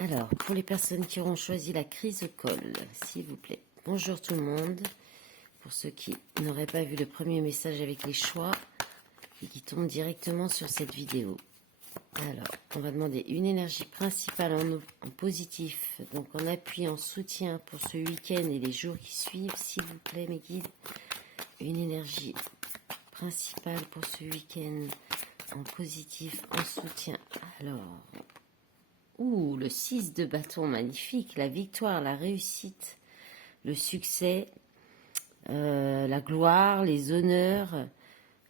Alors, pour les personnes qui auront choisi la crise au col, s'il vous plaît. Bonjour tout le monde. Pour ceux qui n'auraient pas vu le premier message avec les choix et qui tombent directement sur cette vidéo. Alors, on va demander une énergie principale en positif, donc en appui, en soutien pour ce week-end et les jours qui suivent, s'il vous plaît, mes guides. Une énergie principale pour ce week-end en positif, en soutien. Alors, le 6 de bâton, magnifique, la victoire, la réussite, le succès, la gloire, les honneurs.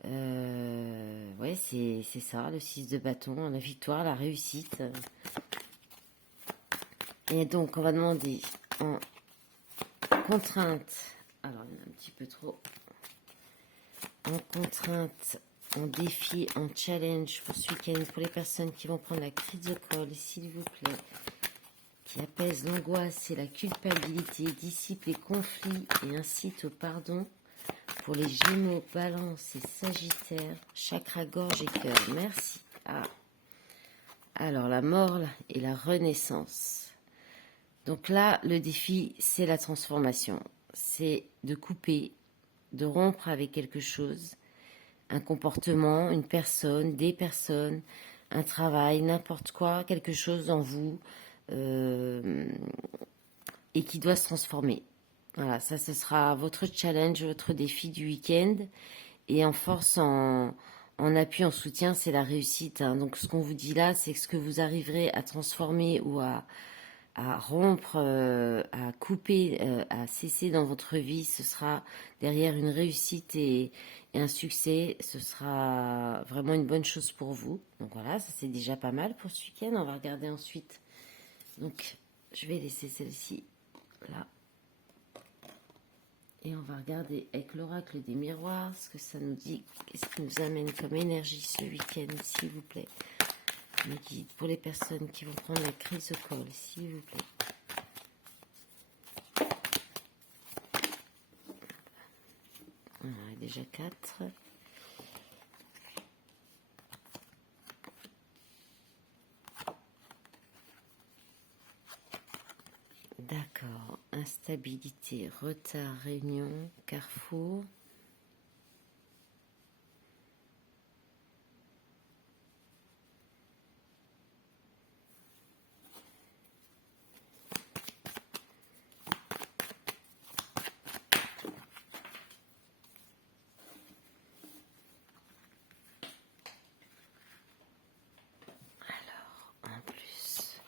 Ouais, c'est ça, le 6 de bâton, la victoire, la réussite. Et donc, on va demander en contrainte, alors il y en a un petit peu trop, en contrainte, en défi, en challenge pour ce week-end, pour les personnes qui vont prendre la crise de col, s'il vous plaît, qui apaise l'angoisse et la culpabilité, dissipe les conflits et incite au pardon pour les Gémeaux, Balance et Sagittaire, chakra, gorge et cœur. Merci. Alors, la mort et la renaissance. Donc là, le défi, c'est la transformation. C'est de couper, de rompre avec quelque chose, un comportement, une personne, des personnes, un travail, n'importe quoi, quelque chose en vous, et qui doit se transformer. Voilà, ça ce sera votre challenge, votre défi du week-end. Et en force, en appui, en soutien, c'est la réussite. Hein. Donc ce qu'on vous dit là, c'est que ce que vous arriverez à transformer ou à rompre, à couper, à cesser dans votre vie, ce sera derrière une réussite et un succès. Ce sera vraiment une bonne chose pour vous. Donc voilà, ça c'est déjà pas mal pour ce week-end. On va regarder ensuite. Donc je vais laisser celle-ci là. Et on va regarder avec l'oracle des miroirs ce que ça nous dit, qu'est-ce qui nous amène comme énergie ce week-end, s'il vous plaît. Mes guides, pour les personnes qui vont prendre la crise au col, s'il vous plaît. On en a déjà 4. D'accord. Instabilité, retard, réunion, carrefour. En plus,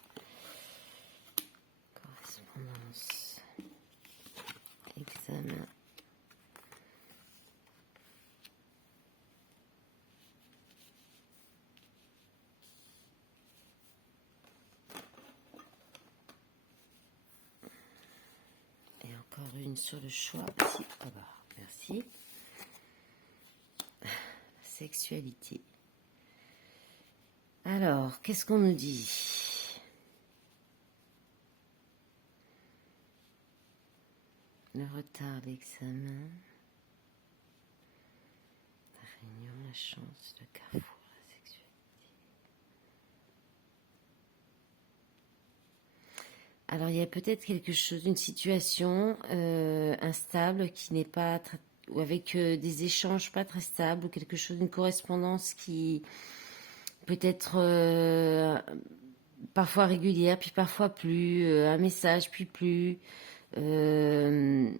correspondance, examen. Et encore une sur le choix. Si. Ah bah, merci. Sexualité. Alors, qu'est-ce qu'on nous dit? Le retard, l'examen, la réunion, la chance, le carrefour, la sexualité. Alors, il y a peut-être quelque chose, une situation instable qui n'est pas, ou avec des échanges pas très stables, ou quelque chose, une correspondance qui peut être parfois régulière, puis parfois plus, un message, puis plus, des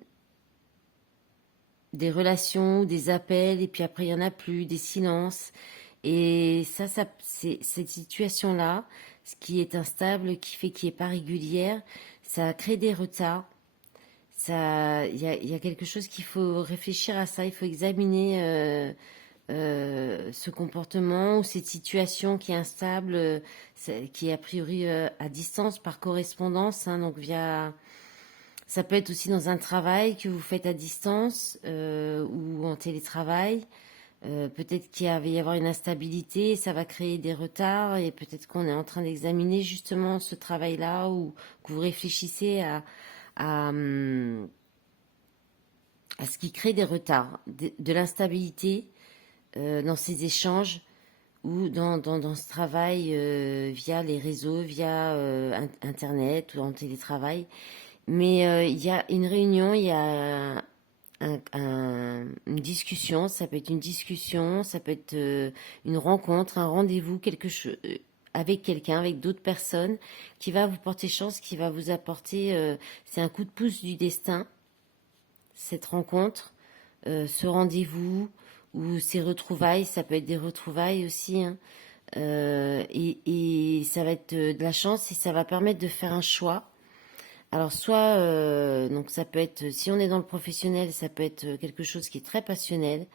relations, des appels, et puis après il y en a plus, des silences. Et ça c'est cette situation-là, ce qui est instable, qui fait qu'il n'est pas régulière, ça crée des retards. Ça, il y a quelque chose qu'il faut réfléchir à ça, il faut examiner ce comportement ou cette situation qui est instable, qui est a priori à distance par correspondance, hein, donc via. Ça peut être aussi dans un travail que vous faites à distance ou en télétravail. Peut-être qu'il va y avoir une instabilité, ça va créer des retards et peut-être qu'on est en train d'examiner justement ce travail-là ou que vous réfléchissez à, à ce qui crée des retards, de l'instabilité dans ces échanges ou dans ce travail via les réseaux, via Internet ou en télétravail. Mais il y a une réunion, il y a une discussion, ça peut être une discussion, ça peut être une rencontre, un rendez-vous, quelque chose avec quelqu'un, avec d'autres personnes, qui va vous porter chance, qui va vous apporter, c'est un coup de pouce du destin, cette rencontre, ce rendez-vous ou ces retrouvailles, ça peut être des retrouvailles aussi, hein, et ça va être de la chance et ça va permettre de faire un choix. Alors soit, donc ça peut être, si on est dans le professionnel, ça peut être quelque chose qui est très passionnel,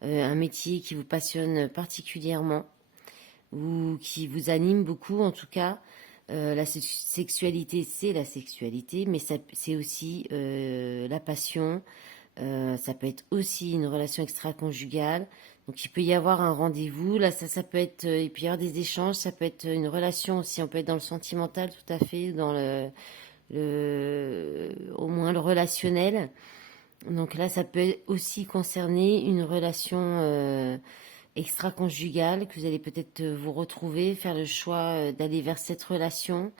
un métier qui vous passionne particulièrement ou qui vous anime beaucoup en tout cas. La sexualité, c'est la sexualité, mais c'est aussi la passion. Ça peut être aussi une relation extra-conjugale. Donc il peut y avoir un rendez-vous. Là, ça peut être, il peut y avoir des échanges. Ça peut être une relation aussi. On peut être dans le sentimental, tout à fait, dans au moins le relationnel. Donc là, ça peut aussi concerner une relation extra-conjugale que vous allez peut-être vous retrouver, faire le choix d'aller vers cette relation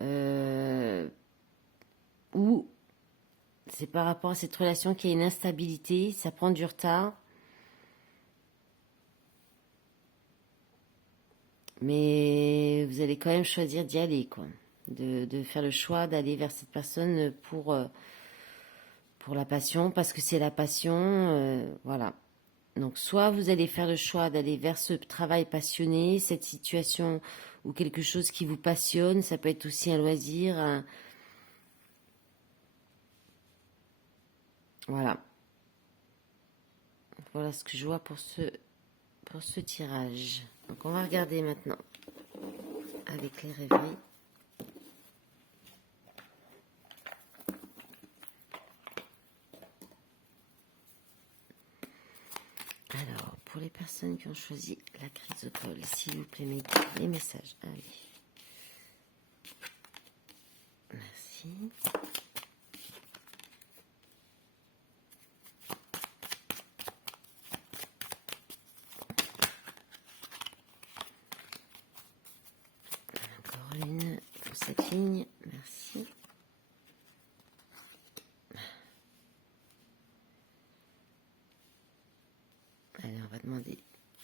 euh, ou c'est par rapport à cette relation qu'il y a une instabilité, ça prend du retard. Mais vous allez quand même choisir d'y aller, quoi. De faire le choix d'aller vers cette personne pour la passion, parce que c'est la passion, voilà. Donc soit vous allez faire le choix d'aller vers ce travail passionné, cette situation ou quelque chose qui vous passionne, ça peut être aussi un loisir, voilà. Voilà ce que je vois pour ce tirage. Donc on va regarder maintenant avec les rêveries. Alors, pour les personnes qui ont choisi la chrysocole, s'il vous plaît, les messages. Allez. Merci. Encore une pour cette ligne. Merci. Allez, on va demander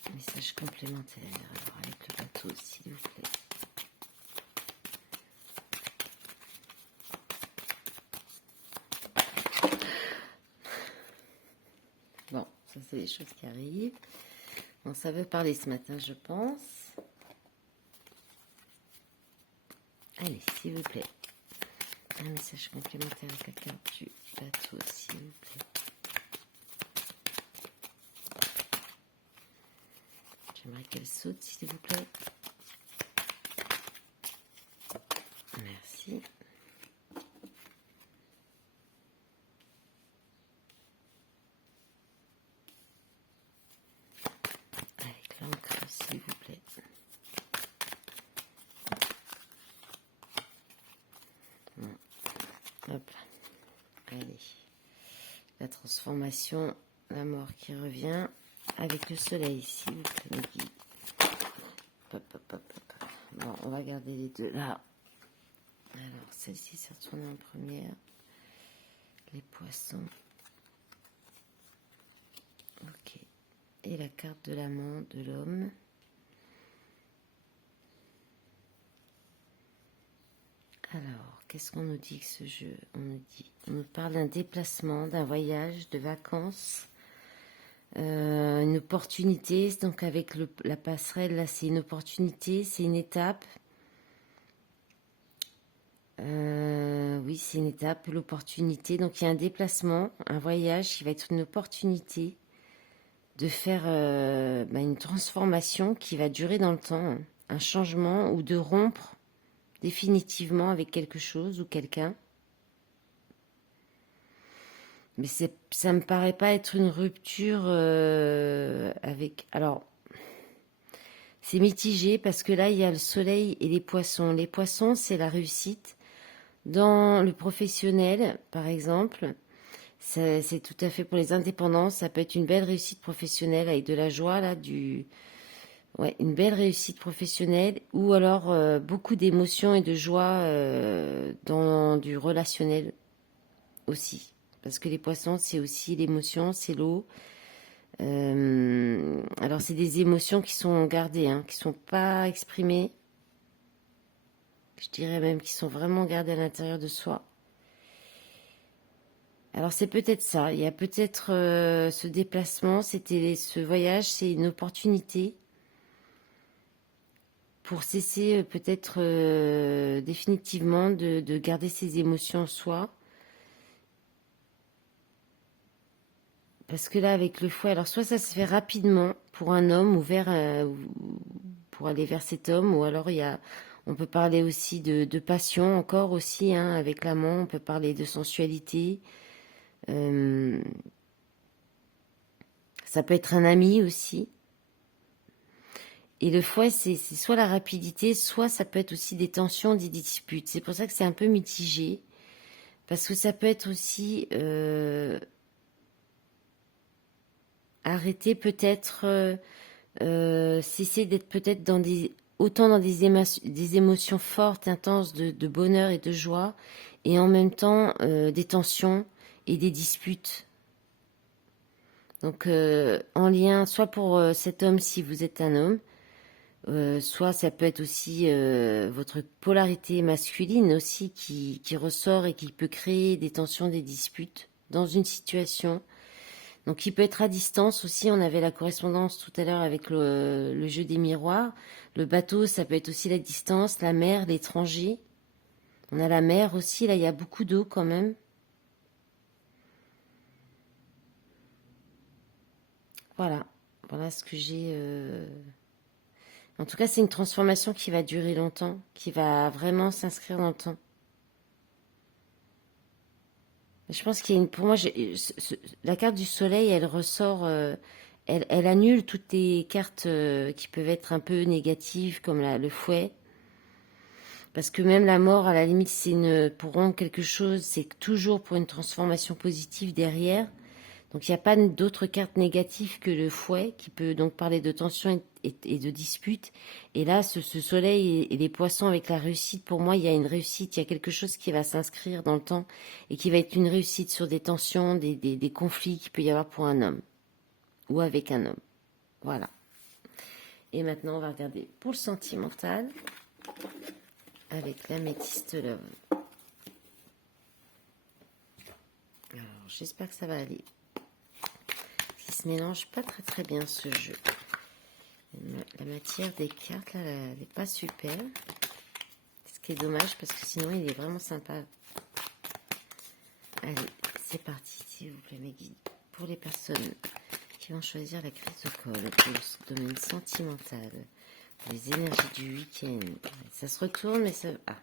un message complémentaire. Alors, avec le bateau, s'il vous plaît. Bon, ça c'est des choses qui arrivent. Bon, ça veut parler ce matin, je pense. Allez, s'il vous plaît. Un message complémentaire avec la carte du bateau, s'il vous plaît. J'aimerais qu'elle saute, s'il vous plaît. Merci. Avec l'encre, s'il vous plaît. Bon. Hop. Allez. La transformation, la mort qui revient. Avec le soleil, s'il vous plaît, mes guides. Hop, hop, hop, hop. Bon, on va garder les deux là. Alors, celle-ci s'est retournée en première. Les poissons. Ok. Et la carte de l'amant de l'homme. Alors, qu'est-ce qu'on nous dit que ce jeu? On nous parle d'un déplacement, d'un voyage, de vacances. Une opportunité, donc avec la passerelle, là c'est une opportunité, c'est une étape. Oui, c'est une étape, l'opportunité. Donc il y a un déplacement, un voyage qui va être une opportunité de faire une transformation qui va durer dans le temps, hein. Un changement ou de rompre définitivement avec quelque chose ou quelqu'un. Mais ça me paraît pas être une rupture avec... Alors, c'est mitigé parce que là, il y a le soleil et les poissons. Les poissons, c'est la réussite. Dans le professionnel, par exemple, c'est tout à fait pour les indépendants. Ça peut être une belle réussite professionnelle avec de la joie, là, Ouais, une belle réussite professionnelle ou alors beaucoup d'émotions et de joie dans du relationnel aussi. Parce que les poissons, c'est aussi l'émotion, c'est l'eau. Alors, c'est des émotions qui sont gardées, hein, qui sont pas exprimées. Je dirais même qui sont vraiment gardées à l'intérieur de soi. Alors, c'est peut-être ça. Il y a peut-être ce déplacement, ce voyage, c'est une opportunité pour cesser peut-être définitivement de garder ses émotions en soi. Parce que là, avec le fouet, alors soit ça se fait rapidement pour un homme pour aller vers cet homme, ou alors on peut parler aussi de passion encore aussi, hein, avec l'amant, on peut parler de sensualité. Euh, Ça peut être un ami aussi. Et le fouet, c'est soit la rapidité, soit ça peut être aussi des tensions, des disputes. C'est pour ça que c'est un peu mitigé. Parce que ça peut être aussi arrêter peut-être, cesser d'être peut-être autant dans des émotions fortes, intenses de bonheur et de joie, et en même temps des tensions et des disputes. Donc en lien, soit pour cet homme si vous êtes un homme, soit ça peut être aussi votre polarité masculine aussi qui ressort et qui peut créer des tensions, des disputes dans une situation. Donc il peut être à distance aussi, on avait la correspondance tout à l'heure avec le jeu des miroirs. Le bateau, ça peut être aussi la distance, la mer, l'étranger. On a la mer aussi, là il y a beaucoup d'eau quand même. Voilà, voilà ce que j'ai... En tout cas, c'est une transformation qui va durer longtemps, qui va vraiment s'inscrire dans le temps. Je pense qu'il y a une... Pour moi, la carte du soleil, elle ressort... elle annule toutes les cartes qui peuvent être un peu négatives, comme le fouet. Parce que même la mort, à la limite, pour rendre quelque chose, c'est toujours pour une transformation positive derrière. Donc il n'y a pas d'autres cartes négatives que le fouet, qui peut donc parler de tension et de dispute. Et là, ce soleil et les poissons avec la réussite, pour moi, il y a une réussite, il y a quelque chose qui va s'inscrire dans le temps et qui va être une réussite sur des tensions, des conflits qu'il peut y avoir pour un homme ou avec un homme. Voilà. Et maintenant, on va regarder pour le sentimental avec l'améthyste love. Alors, j'espère que ça va aller. Il se mélange pas très très bien ce jeu. La matière des cartes, là, elle n'est pas super. Ce qui est dommage parce que sinon, il est vraiment sympa. Allez, c'est parti, s'il vous plaît, mes guides. Pour les personnes qui vont choisir la crise de colle, pour le domaine sentimental, pour les énergies du week-end. Ça se retourne, mais ça... Ah,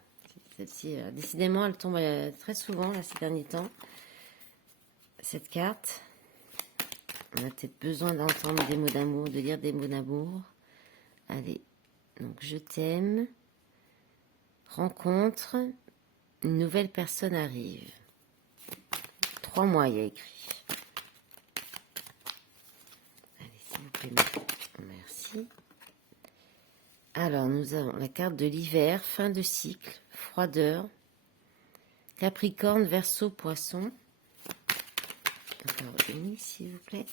celle-ci, décidément, elle tombe très souvent, là, ces derniers temps. Cette carte... On a peut-être besoin d'entendre des mots d'amour, de lire des mots d'amour. Allez, donc je t'aime. Rencontre. Une nouvelle personne arrive. 3 mois, il y a écrit. Allez, s'il vous plaît, merci. Alors, nous avons la carte de l'hiver, fin de cycle, froideur. Capricorne, Verseau, Poisson. Encore une, s'il vous plaît.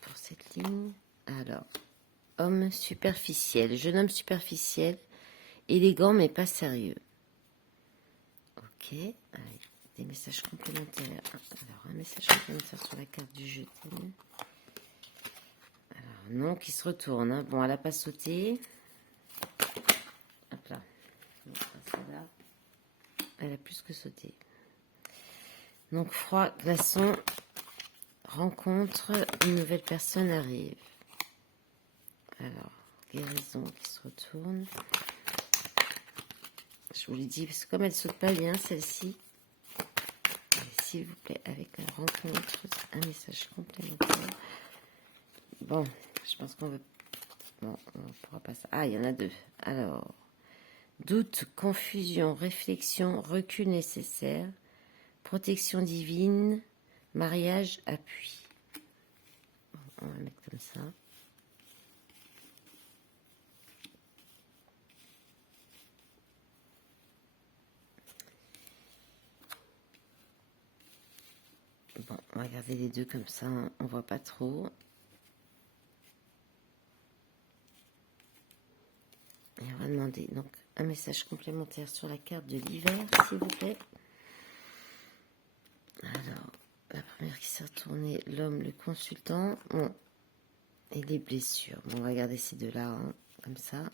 Pour cette ligne. Alors, homme superficiel, jeune homme superficiel, élégant mais pas sérieux. Ok, allez, des messages complémentaires. Alors, un message complémentaire sur la carte du jeu. Alors, non, qui se retourne. Hein. Bon, elle n'a pas sauté. Hop là. Là. Elle a plus que sauté. Donc, froid, glaçon, rencontre, une nouvelle personne arrive. Alors, guérison qui se retourne. Je vous l'ai dit, parce que comme elle saute pas bien, celle-ci, s'il vous plaît, avec la rencontre, un message complémentaire. Bon, je pense qu'on veut... Bon, on ne pourra pas ça. Ah, il y en a 2. Alors, doute, confusion, réflexion, recul nécessaire, protection divine, mariage, appui. Bon, on va mettre comme ça. Bon, on va regarder les deux comme ça, on voit pas trop. Et on va demander donc un message complémentaire sur la carte de l'hiver, s'il vous plaît. Alors, la première qui s'est retournée, l'homme, le consultant. Bon, et les blessures. Bon, on va regarder ces deux-là, hein, comme ça.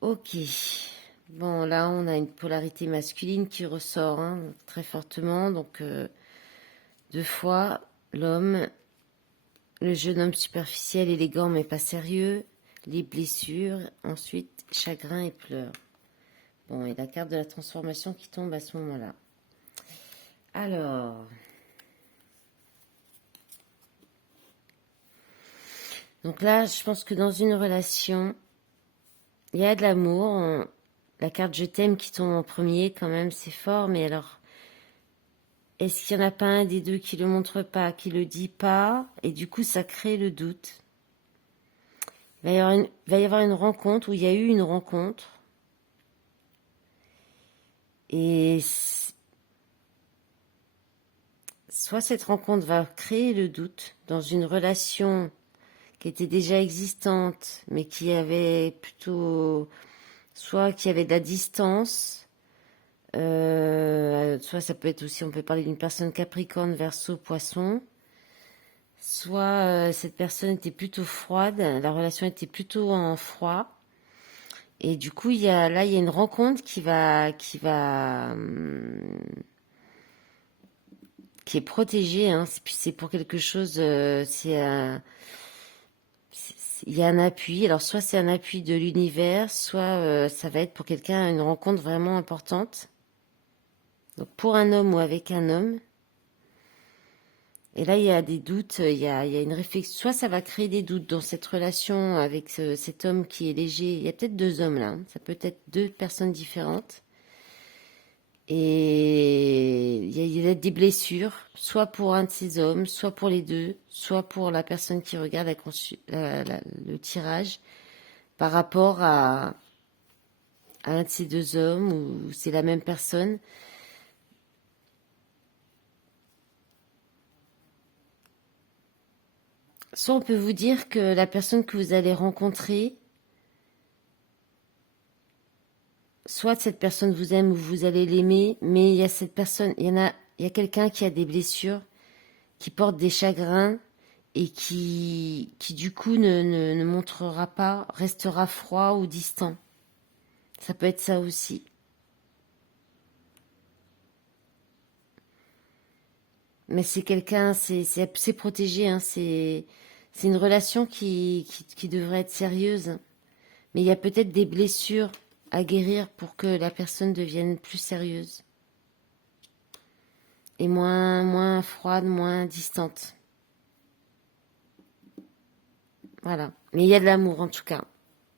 Ok. Bon, là, on a une polarité masculine qui ressort hein, très fortement. Donc, deux fois, l'homme, le jeune homme superficiel, élégant mais pas sérieux. Les blessures. Ensuite, chagrin et pleurs. Bon, et la carte de la transformation qui tombe à ce moment-là. Alors... Donc là, je pense que dans une relation, il y a de l'amour. La carte je t'aime qui tombe en premier, quand même, c'est fort. Mais alors, est-ce qu'il n'y en a pas un des deux qui le montre pas, qui le dit pas? Et du coup, ça crée le doute. Il va y avoir une rencontre, où il y a eu une rencontre. Et soit cette rencontre va créer le doute dans une relation qui était déjà existante, mais qui avait plutôt, soit qui avait de la distance, soit ça peut être aussi, on peut parler d'une personne Capricorne, Verseau, Poisson, soit cette personne était plutôt froide, la relation était plutôt en froid, et du coup il y a une rencontre qui est protégée, hein. C'est pour quelque chose, il y a un appui. Alors soit c'est un appui de l'univers, soit ça va être pour quelqu'un une rencontre vraiment importante. Donc pour un homme ou avec un homme. Et là il y a des doutes, il y a une réflexion. Soit ça va créer des doutes dans cette relation avec cet homme qui est léger. Il y a peut-être deux hommes là. Hein. Ça peut être deux personnes différentes. Et il y a des blessures, soit pour un de ces hommes, soit pour les deux, soit pour la personne qui regarde le tirage par rapport à un de ces deux hommes ou c'est la même personne. Soit on peut vous dire que la personne que vous allez rencontrer, soit cette personne vous aime ou vous allez l'aimer, mais il y a cette personne, il y a quelqu'un qui a des blessures, qui porte des chagrins et qui du coup ne montrera pas, restera froid ou distant. Ça peut être ça aussi. Mais c'est quelqu'un, c'est protégé, hein, c'est une relation qui devrait être sérieuse. Mais il y a peut-être des blessures à guérir pour que la personne devienne plus sérieuse. Et moins froide, moins distante. Voilà. Mais il y a de l'amour en tout cas.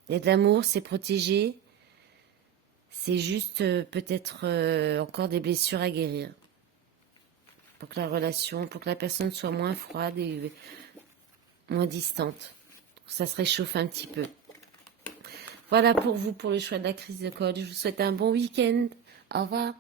Il y a de l'amour, c'est protégé. C'est juste peut-être encore des blessures à guérir. Pour que la relation, pour que la personne soit moins froide et moins distante. Ça se réchauffe un petit peu. Voilà pour vous, pour le choix de la crise de code. Je vous souhaite un bon week-end. Au revoir.